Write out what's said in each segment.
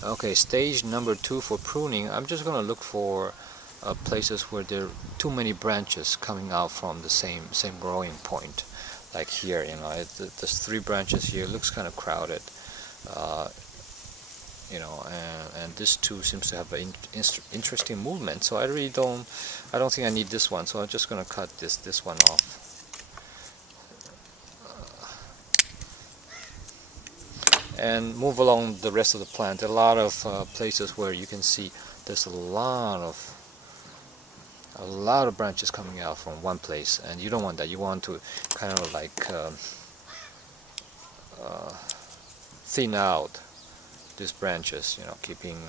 Okay, stage number 2 for pruning. I'm just gonna look for places where there are too many branches coming out from the same growing point. Like here, there's 3 branches here. It looks kind of crowded, and this 2 seems to have an interesting movement. So I don't think I need this one. So I'm just gonna cut this one off. And move along the rest of the plant. There are a lot of places where you can see there's a lot of branches coming out from one place, and you don't want that. You want to kind of like thin out these branches, keeping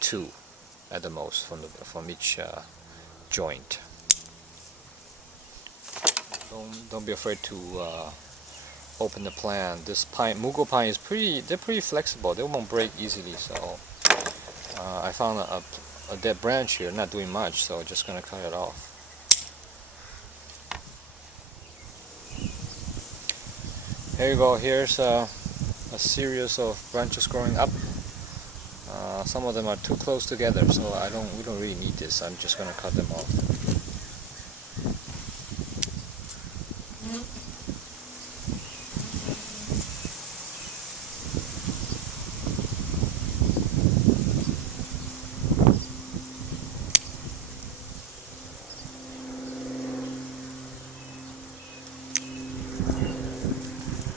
2 at the most from each joint. Don't be afraid to open the plant. This pine, Mugo pine, they're pretty flexible. They won't break easily. So I found a dead branch here, not doing much, so just gonna cut it off. Here you go. Here's a series of branches growing up. Some of them are too close together, so we don't really need this. I'm just gonna cut them off.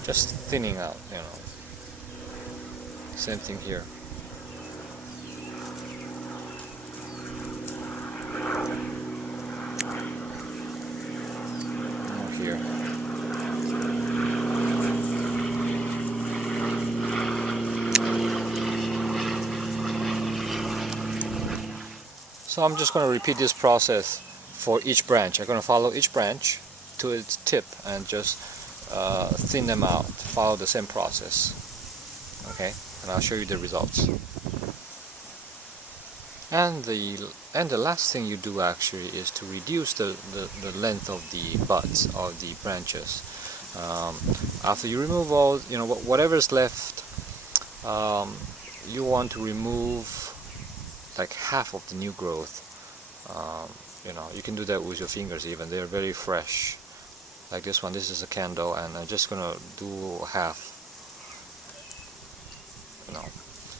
Just thinning out, Same thing here. Here. So I'm just going to repeat this process for each branch. I'm going to follow each branch to its tip and just thin them out. Follow the same process. Okay, and I'll show you the results. And the last thing you do actually is to reduce the length of the buds or the branches. After you remove all, whatever's left, you want to remove like half of the new growth. You can do that with your fingers even. They're very fresh. Like this one, this is a candle, and I'm just gonna do half.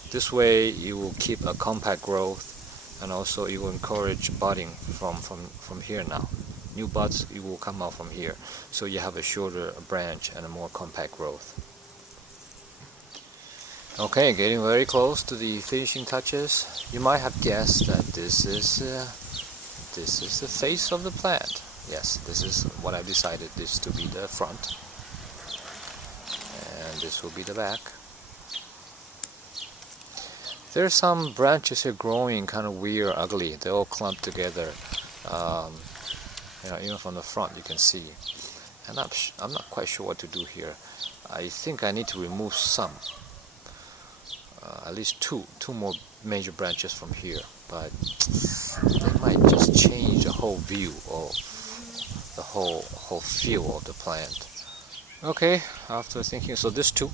This way you will keep a compact growth, and also you will encourage budding from here now. New buds will come out from here, so you have a shorter branch and a more compact growth. Okay, getting very close to the finishing touches. You might have guessed that this is the face of the plant. Yes, this is what I decided this to be the front, and this will be the back. There's some branches here growing kind of weird, ugly. They all clumped together. Even from the front you can see. And I'm not quite sure what to do here. I think I need to remove some. At least two more major branches from here. But they might just change the whole view of the whole feel of the plant. Okay, after thinking, so this two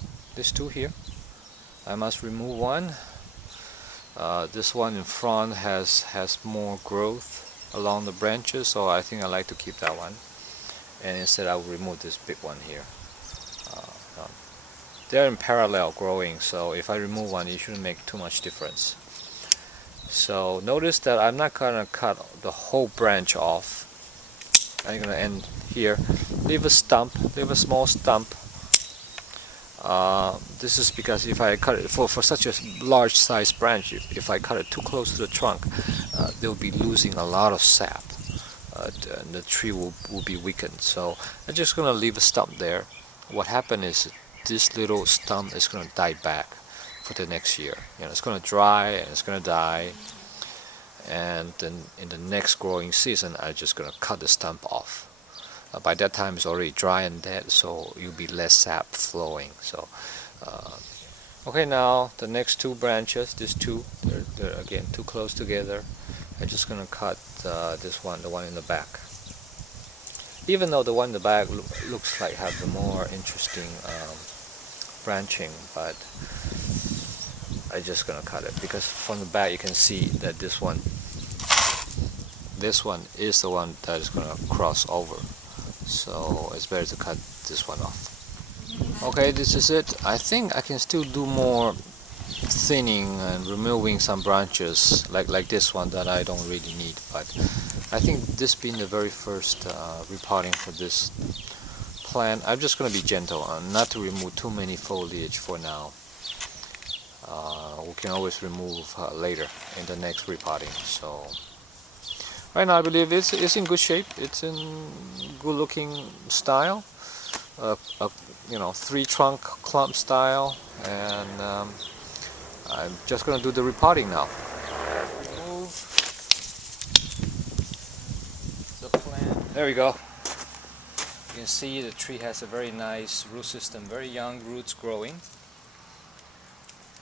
here, I must remove one. This one in front has more growth along the branches, so I think I like to keep that one. And instead I will remove this big one here. They're in parallel growing, so if I remove one, it shouldn't make too much difference. So notice that I'm not gonna cut the whole branch off. I'm gonna end here. Leave a small stump. This is because if I cut it for such a large size branch, if I cut it too close to the trunk, they'll be losing a lot of sap, and the tree will be weakened. So I'm just gonna leave a stump there. What happened is this little stump is gonna die back for the next year. It's gonna dry and it's gonna die, and then in the next growing season, I'm just gonna cut the stump off. By that time it's already dry and dead, so you'll be less sap flowing. So okay, now the next two branches, these two, they're again too close together. I'm just gonna cut this one, the one in the back. Even though the one in the back looks like have the more interesting branching, but I'm just gonna cut it because from the back you can see that this one is the one that is gonna cross over, so it's better to cut this one off. Okay, this is it. I think I can still do more thinning and removing some branches like this one that I don't really need, but I think this being the very first repotting for this plant, I'm just going to be gentle and not to remove too many foliage for now. We can always remove later in the next repotting. So right now I believe it's in good shape. It's in good looking style, you know, 3 trunk clump style, and I'm just going to do the repotting now. Remove the plant. There we go. You can see the tree has a very nice root system, very young roots growing,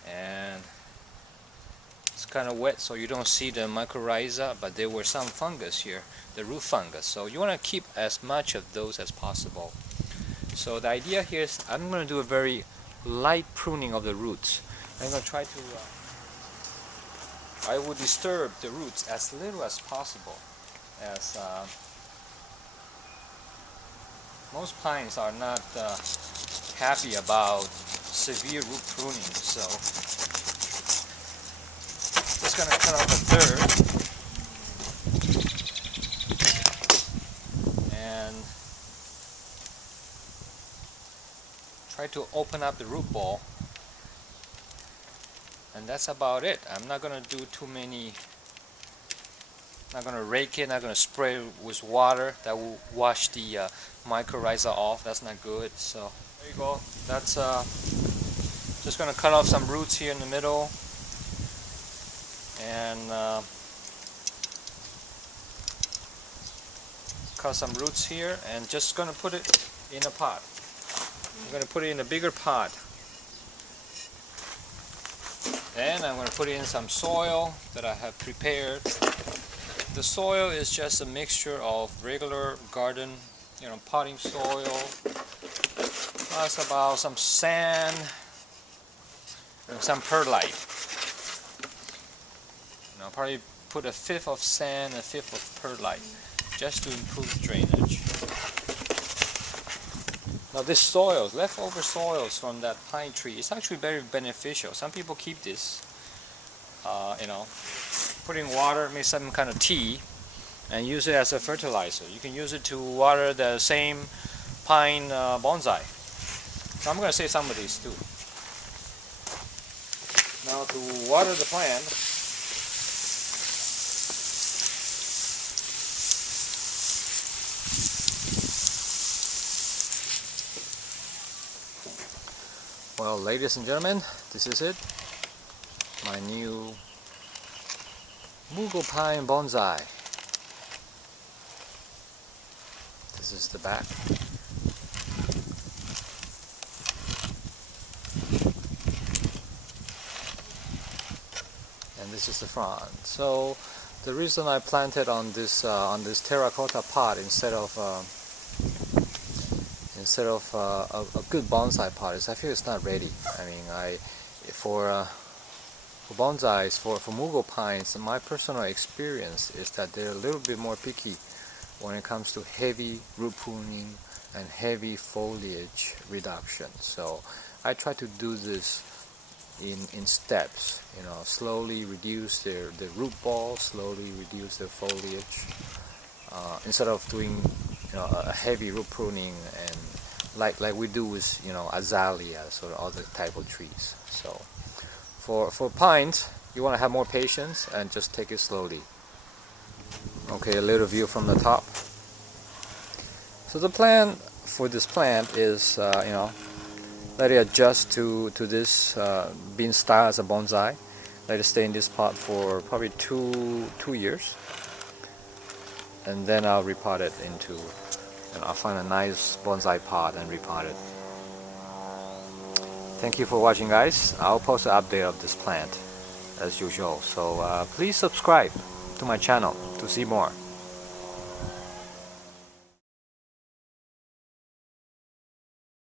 and it's kind of wet so you don't see the mycorrhiza, but there were some fungus here, the root fungus, so you want to keep as much of those as possible. So the idea here is I'm going to do a very light pruning of the roots. I'm going to try to I will disturb the roots as little as possible, as most pines are not happy about severe root pruning. So just going to cut off a third and try to open up the root ball, and that's about it. I'm not going to do too many, not going to rake it, not going to spray it with water. That will wash the mycorrhiza off. That's not good. So there you go. That's just going to cut off some roots here in the middle, and cut some roots here, and just going to put it in a pot. I'm going to put it in a bigger pot. Then I'm going to put in some soil that I have prepared. The soil is just a mixture of regular garden, you know, potting soil, plus about some sand and some perlite. You know, probably put 1/5 of sand, 1/5 of perlite, just to improve drainage. Now this soils, leftover soils from that pine tree, is actually very beneficial. Some people keep this, you know, putting water, make some kind of tea, and use it as a fertilizer. You can use it to water the same pine bonsai. So I'm going to save some of these too. Now to water the plant, well, ladies and gentlemen, this is it. My new Mugo pine bonsai. This is the back. And this is the front. So the reason I planted on this terracotta pot instead of a good bonsai pot is I feel it's not ready. I mean, for bonsais, for Mugo pines, my personal experience is that they're a little bit more picky when it comes to heavy root pruning and heavy foliage reduction. So I try to do this in steps, you know, slowly reduce the root ball, slowly reduce the foliage, instead of doing, you know, a heavy root pruning and like we do with, you know, azaleas or other type of trees. So for pines, you want to have more patience and just take it slowly. Okay, a little view from the top. So the plan for this plant is, you know, let it adjust to this being styled as a bonsai. Let it stay in this pot for probably two years, and then I'll repot it into, and I'll find a nice bonsai pot and repot it. Thank you for watching, guys. I'll post an update of this plant as usual. So please subscribe to my channel to see more.